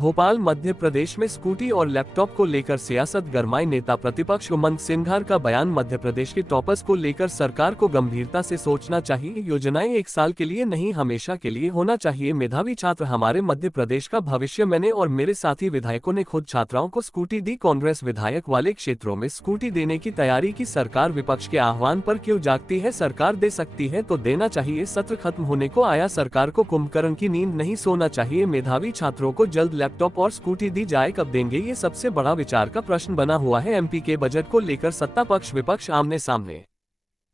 भोपाल मध्य प्रदेश में स्कूटी और लैपटॉप को लेकर सियासत गरमाई। नेता प्रतिपक्ष उमंग सिंघार का बयान। मध्य प्रदेश के टॉपर्स को लेकर सरकार को गंभीरता से सोचना चाहिए। योजनाएं एक साल के लिए नहीं, हमेशा के लिए होना चाहिए। मेधावी छात्र हमारे मध्य प्रदेश का भविष्य। मैंने और मेरे साथी विधायकों ने खुद छात्राओं को स्कूटी दी। कांग्रेस विधायक वाले क्षेत्रों में स्कूटी देने की तैयारी की। सरकार विपक्ष के आह्वान पर क्यों जागती है? सरकार दे सकती है तो देना चाहिए। सत्र खत्म होने को आया, सरकार को कुंभकर्ण की नींद नहीं सोना चाहिए। मेधावी छात्रों को जल्द लैपटॉप और स्कूटी दी जाए, कब देंगे? ये सबसे बड़ा विचार का प्रश्न बना हुआ है। एमपी के बजट को लेकर सत्ता पक्ष विपक्ष आमने सामने।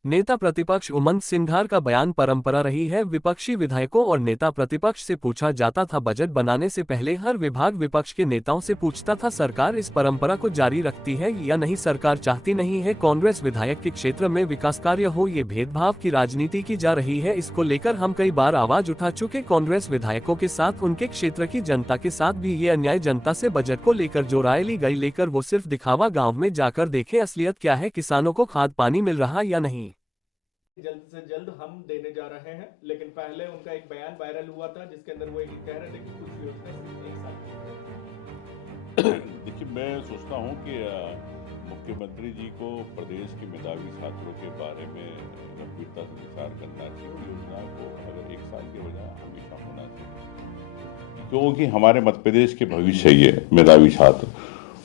नेता प्रतिपक्ष उमंग सिंघार का बयान। परंपरा रही है, विपक्षी विधायकों और नेता प्रतिपक्ष से पूछा जाता था। बजट बनाने से पहले हर विभाग विपक्ष के नेताओं से पूछता था। सरकार इस परंपरा को जारी रखती है या नहीं? सरकार चाहती नहीं है कांग्रेस विधायक के क्षेत्र में विकास कार्य हो। ये भेदभाव की राजनीति की जा रही है। इसको लेकर हम कई बार आवाज उठा चुके। कांग्रेस विधायकों के साथ उनके क्षेत्र की जनता के साथ भी ये अन्याय। जनता से बजट को लेकर जो राय ली गई, लेकर वो सिर्फ दिखावा। गाँव में जाकर देखे असलियत क्या है, किसानों को खाद पानी मिल रहा या नहीं। जल्द से जल्द हम देने जा रहे हैं, लेकिन पहले उनका एक बयान वायरल हुआ था जिसके अंदर वो ये कह रहे थे कि कुछ योजना एक साल। देखिए, मैं सोचता हूं कि मुख्यमंत्री जी को प्रदेश के मेधावी छात्रों के बारे में गंभीरता से विचार करना चाहिए। योजना को अगर एक साल के बजाय हमेशा होना चाहिए, क्योंकि हमारे मध्य प्रदेश के भविष्य ये मेधावी छात्र।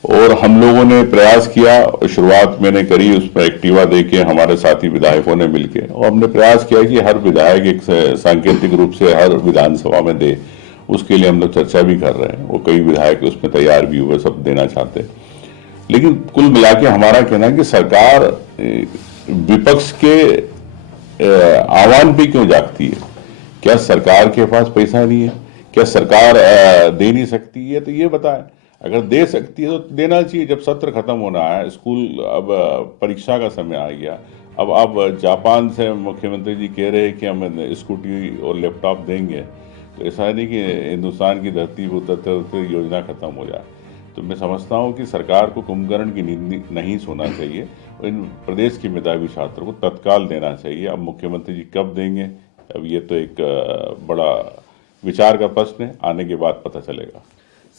और हम लोगों ने प्रयास किया, शुरुआत मैंने करी उसमें एक्टिवा देके हमारे साथी विधायकों ने मिलके, और हमने प्रयास किया कि हर विधायक एक सांकेतिक रूप से हर विधानसभा में दे। उसके लिए हम लोग चर्चा भी कर रहे हैं। वो कई विधायक उसमें तैयार भी हुए, सब देना चाहते हैं। लेकिन कुल मिला के हमारा कहना है कि सरकार विपक्ष के आह्वान पे क्यों जागती है? क्या सरकार के पास पैसा नहीं है? क्या सरकार दे नहीं सकती है? तो ये बताएं। अगर दे सकती है तो देना चाहिए। जब सत्र खत्म होना है, स्कूल अब परीक्षा का समय आ गया। अब जापान से मुख्यमंत्री जी कह रहे हैं कि हम स्कूटी और लैपटॉप देंगे, तो ऐसा नहीं कि हिंदुस्तान की धरती पर उतरते योजना खत्म हो जाए। तो मैं समझता हूं कि सरकार को कुंभकर्ण की नींद नहीं सोना चाहिए। इन प्रदेश के मेधावी छात्रों को तत्काल देना चाहिए। अब मुख्यमंत्री जी कब देंगे, अब ये तो एक बड़ा विचार का प्रश्न है। आने के बाद पता चलेगा।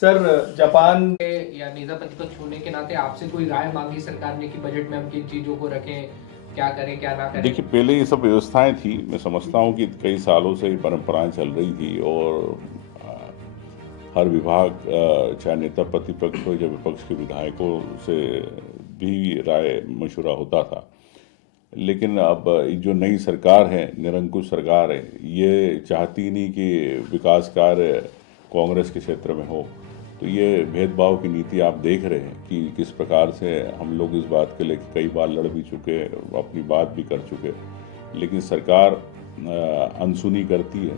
सर, जापान या नेता प्रतिपक्ष होने के नाते आपसे कोई राय मांगी सरकार ने कि बजट में हम किन चीजों को रखें, क्या करें क्या ना करें? देखिए, पहले ये सब व्यवस्थाएं थी। मैं समझता हूं कि कई सालों से ये परंपराएं चल रही थी, और हर विभाग चाहे नेता प्रतिपक्ष हो या विपक्ष के विधायकों से भी राय मशुरा होता था। लेकिन अब जो नई सरकार है, निरंकुश सरकार है, ये चाहती नहीं कि विकास कार्य कांग्रेस के क्षेत्र में हो। तो ये भेदभाव की नीति आप देख रहे हैं कि किस प्रकार से हम लोग इस बात के लिए कई बार लड़ भी चुके, अपनी बात भी कर चुके, लेकिन सरकार अनसुनी करती है।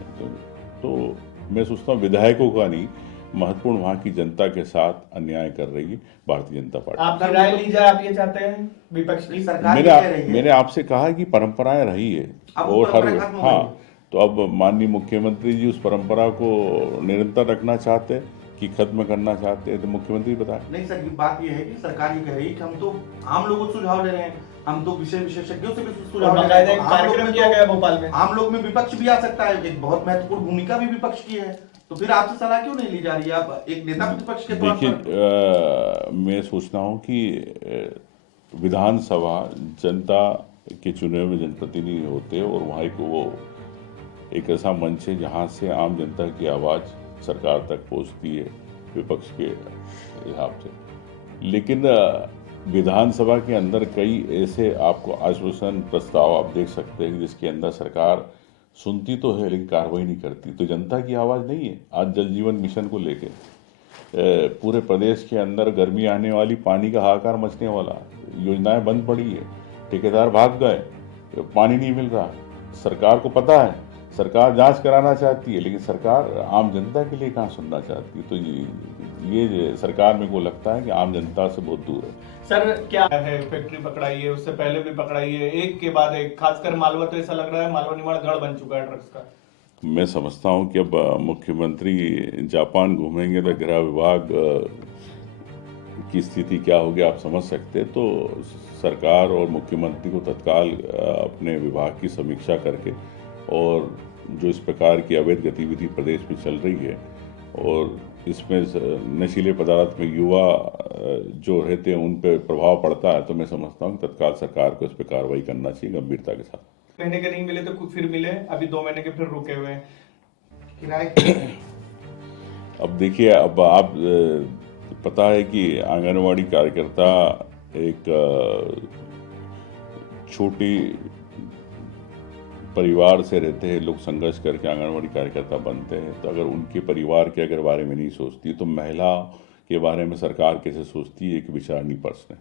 तो मैं सोचता हूँ विधायकों का नहीं, महत्वपूर्ण वहाँ की जनता के साथ अन्याय कर रही है भारतीय जनता पार्टी। आपकी राय ली जाए, आप ये चाहते हैं विपक्ष की सरकार? मैंने आपसे कहा कि परंपराएं रही है, और हर हाँ, तो अब माननीय मुख्यमंत्री जी उस परंपरा को निरंतर रखना चाहते हैं कि खत्म करना चाहते हैं, तो मुख्यमंत्री बताएं। नहीं सर, बात यह है कि सरकार ये कह रही है कि हम तो आम लोगों से सुझाव ले रहे हैं, हम तो विषय विशेषज्ञों से भी सुझाव ले रहे हैं। कार्यक्रम किया गया भोपाल में, आम लोग में विपक्ष भी आ सकता है। एक बहुत महत्वपूर्ण भूमिका भी विपक्ष की है। तो फिर आपसे सलाह क्यों नहीं ली जा रही है आप एक नेता प्रतिपक्ष के तौर पर? देखिए, मैं सोचता हूँ कि विधानसभा जनता के चुने हुए जनप्रतिनिधि होते हैं, और वहाँ वो एक ऐसा मंच है जहाँ से आम जनता की आवाज़ सरकार तक पहुँचती है विपक्ष के हिसाब से। लेकिन विधानसभा के अंदर कई ऐसे आपको आश्वासन प्रस्ताव आप देख सकते हैं जिसके अंदर सरकार सुनती तो है लेकिन कार्रवाई नहीं करती। तो जनता की आवाज़ नहीं है। आज जल जीवन मिशन को लेके पूरे प्रदेश के अंदर गर्मी आने वाली, पानी का हाहाकार मचने वाला, योजनाएं बंद पड़ी है, ठेकेदार भाग गए, पानी नहीं मिल रहा। सरकार को पता है, सरकार जांच कराना चाहती है, लेकिन सरकार आम जनता के लिए कहाँ सुनना चाहती है। तो ये सरकार में को लगता है कि आम जनता से बहुत दूर है। सर, क्या है, फैक्ट्री पकड़ाई है, उससे पहले भी पकड़ाई है, एक के बाद एक, खासकर मालवा तो ऐसा लग रहा है मालवा निमाड़ गढ़ बन चुका है ड्रग्स का। मैं समझता हूं कि अब मुख्यमंत्री जापान घूमेंगे तो गृह विभाग की स्थिति क्या होगी आप समझ सकते हैं। तो सरकार और मुख्यमंत्री को तत्काल अपने विभाग की समीक्षा करके, और जो इस प्रकार की अवैध गतिविधि प्रदेश में चल रही है, और इसमें नशीले पदार्थ में युवा जो रहते हैं उन पर प्रभाव पड़ता है, तो मैं समझता हूँ तत्काल सरकार को इस पर कार्रवाई करना चाहिए गंभीरता के साथ। महीने के नहीं मिले तो कुछ फिर मिले, अभी 2 महीने के फिर रुके हुए हैं। किराए अब देखिए, अब आप पता है कि आंगनवाड़ी कार्यकर्ता एक छोटी परिवार से रहते हैं, लोग संघर्ष करके आंगनवाड़ी कार्यकर्ता बनते हैं, तो अगर उनके परिवार के अगर बारे में नहीं सोचती तो महिला के बारे में सरकार कैसे सोचती है, एक विचारणीय प्रश्न है।